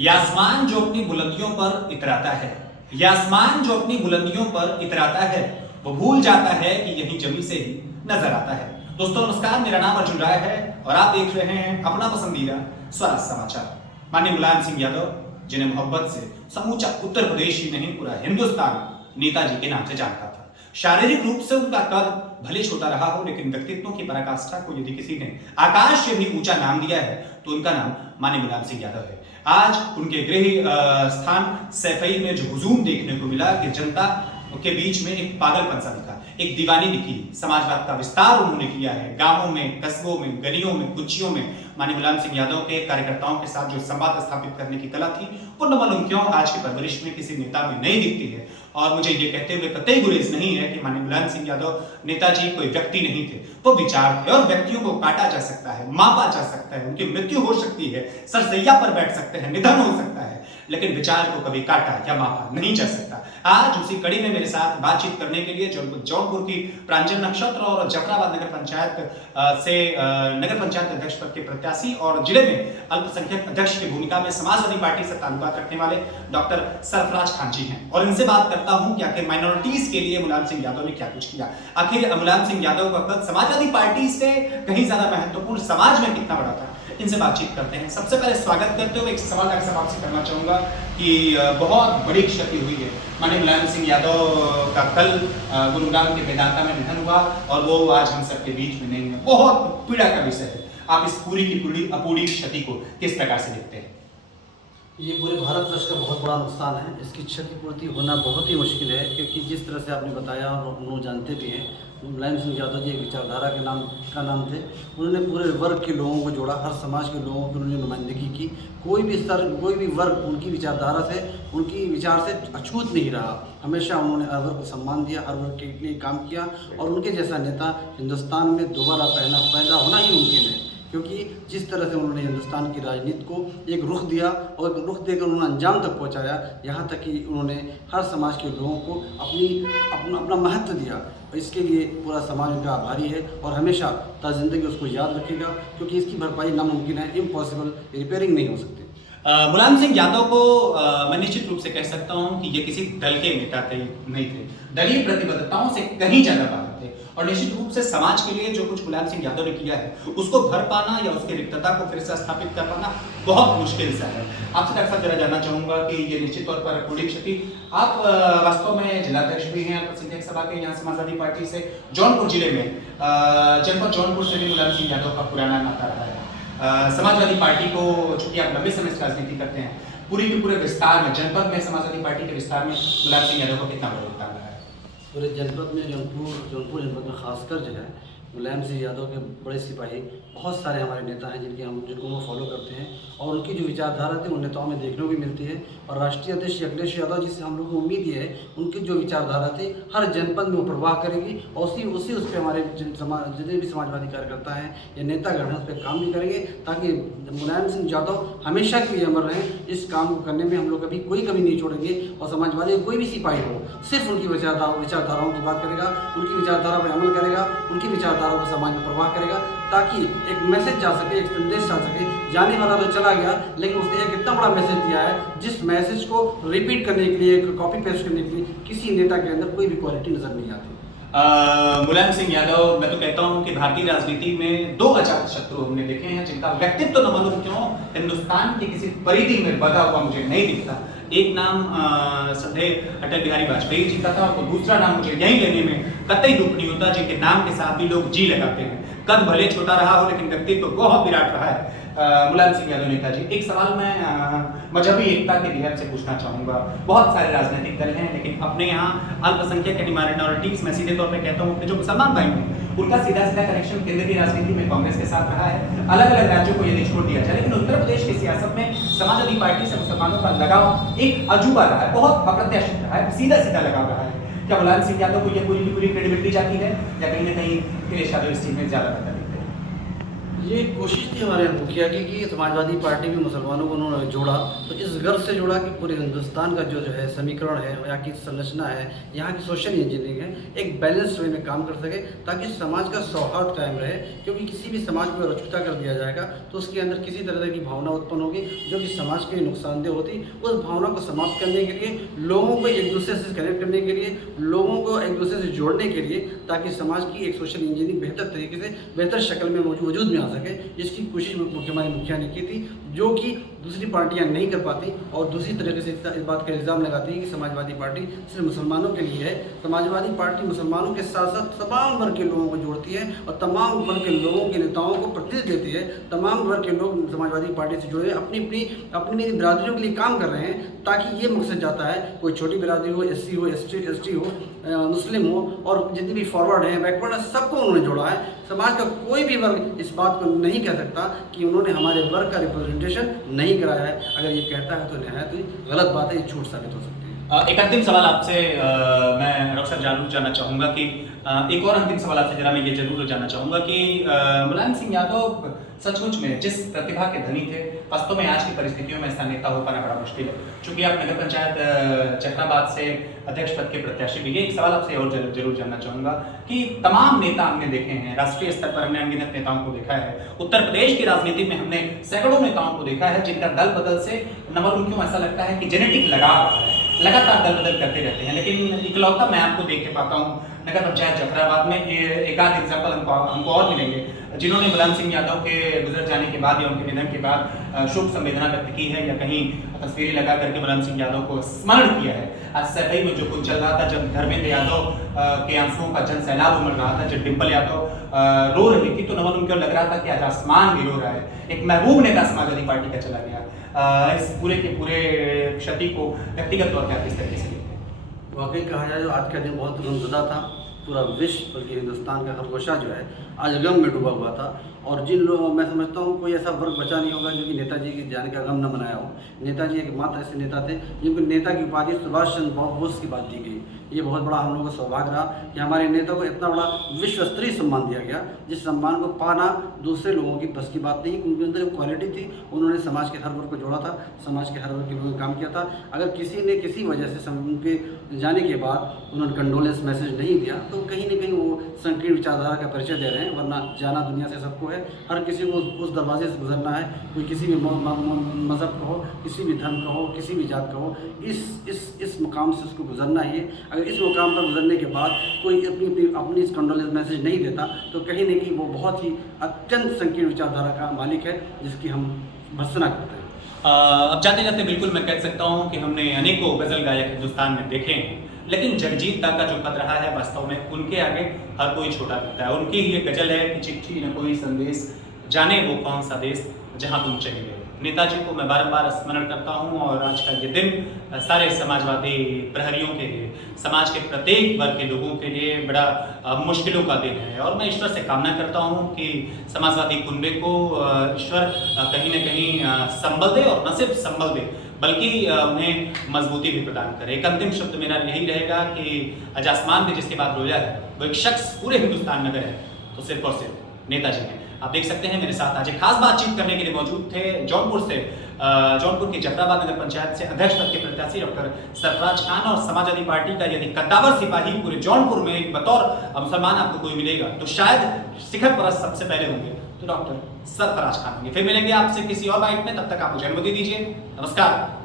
यास्मान जो अपनी बुलंदियों पर इतराता है, यास्मान जो अपनी बुलंदियों पर इतराता है, वो भूल जाता है कि यही जमी से ही नजर आता है। दोस्तों नमस्कार, मेरा नाम अर्जुन राय है और आप देख रहे हैं अपना पसंदीदा स्वराज समाचार। माननीय मुलायम सिंह यादव, जिन्हें मोहब्बत से समूचा उत्तर प्रदेश ही नहीं पूरा हिंदुस्तान नेताजी के नाम से जानता था। शारीरिक रूप से उनका कद भले छोटा रहा हो, लेकिन व्यक्तित्व की पराकाष्ठा को यदि किसी ने आकाश से भी ऊंचा नाम दिया है तो उनका नाम माननीय मुलायम सिंह यादव है। आज उनके गृह स्थान सैफई में जो हुजूम देखने को मिला कि जनता के बीच में एक पागलपन सा दिखा, एक दीवानी दिखी। समाजवाद का विस्तार उन्होंने किया है। गांवों में, कस्बों में, गलियों में, कुचियों में माननीय मुलायम सिंह यादव के कार्यकर्ताओं के साथ जो संवाद स्थापित करने की कला थी, वो न मालूम क्यों आज की परवरिश में किसी नेता में नहीं दिखती है। और मुझे ये कहते हुए कतई गुरेज नहीं है कि माननीय मुलायम सिंह यादव नेताजी कोई व्यक्ति नहीं थे, वो विचार थे। और व्यक्तियों को काटा जा सकता है, मापा जा सकता है, उनकी मृत्यु हो सकती है, सरसैया पर बैठ सकते हैं, निधन हो सकता है, लेकिन विचार को कभी काटा या मापा नहीं जा सकता। आज उसी कड़ी में मेरे साथ बातचीत करने के लिए जौनपुर की प्रांजल नक्षत्र और जफराबाद नगर पंचायत से नगर पंचायत अध्यक्ष पद के प्रत्याशी और जिले में अल्पसंख्यक अध्यक्ष की भूमिका में समाजवादी पार्टी से ताल्लुकात रखने वाले डॉक्टर सरफराज खान जी हैं। और इनसे बात करता हूं कि आखिर माइनॉरिटीज के लिए मुलायम सिंह यादव ने क्या कुछ किया। आखिर मुलायम सिंह यादव का पद समाजवादी पार्टी से कहीं ज्यादा महत्वपूर्ण समाज में कितना बड़ा था, इनसे बातचीत करते हैं। सबसे पहले स्वागत करते हुए एक सवाल आपसे करना चाहूंगा कि बहुत बड़ी क्षति हुई है। माननीय मुलायम सिंह यादव का कल गुरुग्राम के वेदांता में निधन हुआ और वो आज हम सबके बीच में नहीं है। बहुत पीड़ा का विषय है। आप इस पूरी की पूरी अपूरी क्षति को किस प्रकार से देखते हैं? ये पूरे भारतवर्ष का बहुत बड़ा नुकसान है। इसकी क्षतिपूर्ति होना बहुत ही मुश्किल है, क्योंकि जिस तरह से आपने बताया और हम लोग जानते भी हैं, मुलायम सिंह यादव जी एक विचारधारा के नाम थे। उन्होंने पूरे वर्ग के लोगों को जोड़ा, हर समाज के लोगों की उन्होंने नुमाइंदगी की। कोई भी स्तर, कोई भी वर्ग उनकी विचारधारा से, उनकी विचार से अछूत नहीं रहा। हमेशा उन्होंने हर वर्ग को सम्मान दिया, हर वर्ग के लिए काम किया और उनके जैसा नेता हिंदुस्तान में दोबारा पैदा होना ही मुमकिन है। क्योंकि जिस तरह से उन्होंने हिंदुस्तान की राजनीति को एक रुख दिया और रुख देकर उन्होंने अंजाम तक पहुंचाया, यहाँ तक कि उन्होंने हर समाज के लोगों को अपना महत्व दिया। इसके लिए पूरा समाज उनका आभारी है और हमेशा ज़िंदगी उसको याद रखेगा, क्योंकि इसकी भरपाई नामुमकिन है, इम्पॉसिबल, रिपेयरिंग नहीं हो सकती। मुलायम सिंह यादव को मैं निश्चित रूप से कह सकता हूं कि ये किसी दल के नेता नहीं थे। दलीय प्रतिबद्धताओं से कहीं ज्यादा बाहर थे और निश्चित रूप से समाज के लिए जो कुछ मुलायम सिंह यादव ने किया है उसको भर पाना या उसकी रिक्तता को फिर से स्थापित कर पाना बहुत मुश्किल सा है। आपसे डॉक्टर साहब जरा जानना चाहूंगा कि ये निश्चित तौर पर पूरी क्षति, आप वास्तव में जिलाध्यक्ष भी हैं अल्पसंख्यक सभा के यहाँ समाजवादी पार्टी से। जौनपुर जिले में जनपद जौनपुर से भी मुलायम सिंह यादव का पुराना नाता रहा है। समाजवादी पार्टी को, चूंकि आप लंबे समय से राजनीति करते हैं, पूरी के पूरे विस्तार में, जनपद में समाजवादी पार्टी के विस्तार में मुलायम सिंह यादव का कितना बड़ा योगदान रहा है? पूरे जनपद में, जौनपुर जनपद में खासकर जो है मुलायम सिंह यादव के बड़े सिपाही बहुत सारे हमारे नेता हैं जिनको हम फॉलो करते हैं और उनकी जो विचारधारा थी उन नेताओं में देखने को भी मिलती है। और राष्ट्रीय अध्यक्ष अखिलेश यादव जिससे हम लोग को उम्मीद ये है, उनकी जो विचारधारा थी हर जनपद में वो प्रवाह करेगी और उसी उस पर हमारे जितने भी समाजवादी कार्यकर्ता हैं या नेतागण हैं उस पर काम भी करेंगे, ताकि मुलायम सिंह यादव हमेशा के लिए अमर रहें। इस काम को करने में हम लोग कभी कोई कमी नहीं छोड़ेंगे और समाजवादी कोई भी सिपाही हो सिर्फ उनकी विचारधाराओं की बात करेगा, उनकी विचारधारा पर अमल करेगा, उनकी विचारधारा को समाज में प्रवाह करेगा, ताकि एक मैसेज जा सके, एक संदेश जा सके। जाने वाला तो चला गया, लेकिन उसने एक इतना बड़ा मैसेज दिया है जिस मैसेज को रिपीट करने के लिए, कॉपी पेस्ट करने के लिए किसी नेता के अंदर कोई भी क्वालिटी नजर नहीं आती। मुलायम सिंह यादव, मैं तो कहता हूं कि भारतीय राजनीति में दो अजात शत्रु हमने देखे हैं जिनका व्यक्तित्व न मालूम क्यों हिंदुस्तान की किसी परिधि में बधा हुआ मुझे नहीं दिखता। एक नाम सदैव अटल बिहारी वाजपेयी जी का था, तो दूसरा नाम मुझे यही लेने में कतई दुख नहीं होता, जिनके नाम के साथ भी लोग जी लगाते हैं। कद भले छोटा रहा हो लेकिन व्यक्तित्व बहुत विराट रहा है मुलायम सिंह यादव नेताजी। एक सवाल मैं मजहबी एकता के लिहाज से पूछना चाहूंगा। बहुत सारे राजनीतिक दल हैं, लेकिन अपने यहाँ अल्पसंख्यक यानी माइनॉरिटीज में सीधे तौर पे कहता हूँ, जो मुसलमान भाई हैं उनका सीधा कनेक्शन केंद्र की राजनीति में कांग्रेस के साथ रहा है। अलग अलग राज्यों को यदि छोड़ दिया जाए, लेकिन उत्तर प्रदेश की सियासत में समाजवादी पार्टी से मुसलमानों का लगाव एक अजूबा रहा है, बहुत अप्रत्याशित रहा है, सीधा लगाव रहा है। क्या मुलायम सिंह यादव को ये पूरी की पूरी क्रेडिबिलिटी जाती है या कहीं ना कहीं अखिलेश यादव इस चीज में ज्यादा बेहतर दिखते हैं? ये कोशिश थी हमारे मुखिया की कि समाजवादी पार्टी में मुसलमानों को उन्होंने जोड़ा, तो इस गर्व से जोड़ा कि पूरे हिंदुस्तान का जो है समीकरण है, यहाँ की संरचना है, यहाँ की सोशल इंजीनियरिंग है, एक बैलेंस वे में काम कर सके ताकि समाज का सौहार्द कायम रहे। क्योंकि किसी भी समाज को अछूता कर दिया जाएगा तो उसके अंदर किसी तरह की भावना उत्पन्न होगी जो कि समाज के लिए नुकसानदेह होती। उस भावना को समाप्त करने के लिए, लोगों को एक दूसरे से कनेक्ट करने के लिए, लोगों को एक दूसरे से जोड़ने के लिए, ताकि समाज की एक सोशल इंजीनियरिंग बेहतर तरीके से, बेहतर शक्ल में वजूद में आ सके, इसकी कोशिश हमारे मुखिया ने की थी, जो कि दूसरी पार्टियां नहीं कर पाती और दूसरी तरीके से इस बात का इल्ज़ाम लगाती है कि समाजवादी पार्टी सिर्फ मुसलमानों के लिए है। समाजवादी पार्टी मुसलमानों के साथ साथ तमाम वर्ग के लोगों को जोड़ती है और तमाम वर्ग के लोगों के नेताओं को प्रतिनिधित्व देती है। तमाम वर्ग के लोग समाजवादी पार्टी से जुड़े अपनी बिरादरियों के लिए काम कर रहे हैं, ताकि ये मकसद जाता है, कोई छोटी बिरादरी हो, SC हो, ST हो, मुस्लिम हो, और जितनी भी फॉरवर्ड हैं, बैकवर्ड है, सबको उन्होंने जोड़ा है। समाज का कोई भी वर्ग इस बात को नहीं कह सकता कि उन्होंने हमारे वर्ग का रिप्रेजेंटेशन नहीं कराया है। अगर ये कहता है तो निहायत ही गलत बात है, ये झूठ साबित हो सकती है। एक अंतिम सवाल आपसे मैं डॉक्टर जरूर जानना चाहूँगा कि एक और अंतिम सवाल आपसे जरा मैं ये जरूर जानना चाहूँगा कि मुलायम सिंह यादव सचमुच में जिस प्रतिभा के धनी थे, वास्तव में आज की परिस्थितियों में ऐसा नेता हो पाना बड़ा मुश्किल है। चूंकि आप नगर पंचायत जफराबाद से अध्यक्ष पद के प्रत्याशी भी, एक सवाल आपसे और जरूर जानना चाहूँगा कि तमाम नेता हमने देखे हैं, राष्ट्रीय स्तर पर हमने अनगिनत नेताओं को देखा है, उत्तर प्रदेश की राजनीति में हमने सैकड़ों नेताओं को देखा है जिनका दल बदल से न मालूम क्यों ऐसा लगता है कि जेनेटिक लगाव है, लगातार दल बदल करते रहते हैं। लेकिन इकलौता मैं आपको देख के पाता हूँ नगर पंचायत जफराबाद में, एक आध एग्जाम्पल हमको और मिलेंगे जिन्होंने मुलायम सिंह यादव के गुजर जाने के बाद या उनके निधन के बाद शोक संवेदना व्यक्त की है या कहीं तस्वीरें लगा करके मुलायम सिंह यादव को स्मरण किया है। आज सफाई में जो कुछ चल रहा था, जब धर्मेंद्र यादव के आंसुओं का जन सैलाब उमड़ रहा था, जब डिम्पल यादव रो रही थी, तो नमन उनको लग रहा था कि आज आसमान भी रो रहा है। एक महबूब नेता समाजवादी पार्टी का चला गया। इस पूरे के पूरे क्षति को व्यक्तिगत तौर पर आप किस तरीके से लेते हैं? वाकई कहा जाए तो आज का दिन बहुत गमज़दा था। पूरा विश्व बल्कि हिंदुस्तान का खरगोशा जो है आज गम में डूबा हुआ था। और जिन लोगों, मैं समझता हूँ कोई ऐसा वर्ग बचा नहीं होगा जो कि नेताजी के जाने का गम न मनाया हो। नेताजी एक मात्र ऐसे नेता थे जिनको नेता की उपाधि सुभाष चंद्र बोस की बात दी गई। ये बहुत बड़ा हम लोगों का सौभाग्य रहा कि हमारे नेता को इतना बड़ा विश्व स्तरीय सम्मान दिया गया, जिस सम्मान को पाना दूसरे लोगों की बस की बात नहीं। उनके अंदर एक क्वालिटी थी, उन्होंने समाज के हर वर्ग को जोड़ा था, समाज के हर वर्ग के लोगों ने काम किया था। अगर किसी ने किसी वजह से उनके जाने के बाद उन्होंने कंडोलेंस मैसेज नहीं दिया तो कहीं ना कहीं वो संकीर्ण विचारधारा का परिचय दे रहे हैं। वरना जाना दुनिया से सबको है, हर किसी को उस दरवाजे से गुजरना है। कोई किसी भी मज़हब का हो, किसी भी धर्म का हो, किसी भी जात का हो, इस मुकाम से उसको गुजरना ही है। अगर इस मुकाम पर गुजरने के बाद कोई अपनी इस कंडोलेंस मैसेज नहीं देता तो कहीं ना कहीं वो बहुत ही अत्यंत संकीर्ण विचारधारा का मालिक है, जिसकी हम भर्त्सना करते हैं। अब जाते जाते बिल्कुल मैं कह सकता हूँ कि हमने अनेकों गजल गायक हिंदुस्तान में देखे हैं, लेकिन जगजीत दा का जो पद रहा है वास्तव में उनके आगे हर कोई छोटा लगता है। उनकी ही ये गजल है कि चिट्ठी न कोई संदेश, जाने वो कौन सा देश जहाँ तुम चले गए। नेताजी को मैं बारंबार स्मरण करता हूँ और आज का ये दिन सारे समाजवादी प्रहरियों के लिए, समाज के प्रत्येक वर्ग के लोगों के लिए बड़ा मुश्किलों का दिन है। और मैं ईश्वर से कामना करता हूँ कि समाजवादी कुनबे को ईश्वर कहीं न कहीं संबल दे, और न सिर्फ संबल दे बल्कि उन्हें मजबूती भी प्रदान करे। एक अंतिम शब्द मेरा यही रहेगा कि आज आसमान में जिसके बाद रोया है वो एक शख्स पूरे हिंदुस्तान में है तो सिर्फ और सिर्फ नेताजी हैं। आप देख सकते हैं मेरे साथ आज एक खास बातचीत करने के लिए मौजूद थे जौनपुर की जफराबाद नगर पंचायत से अध्यक्ष पद के प्रत्याशी डॉक्टर सरफराज खान। और समाजवादी पार्टी का यदि कद्दावर सिपाही पूरे जौनपुर में बतौर मुसलमान आपको कोई मिलेगा तो शायद शिखर परस्त सबसे पहले होंगे तो डॉक्टर सरफराज खान होंगे। फिर मिलेंगे आपसे किसी और बाइट में, तब तक आप मुझे अनुमति दीजिए। नमस्कार।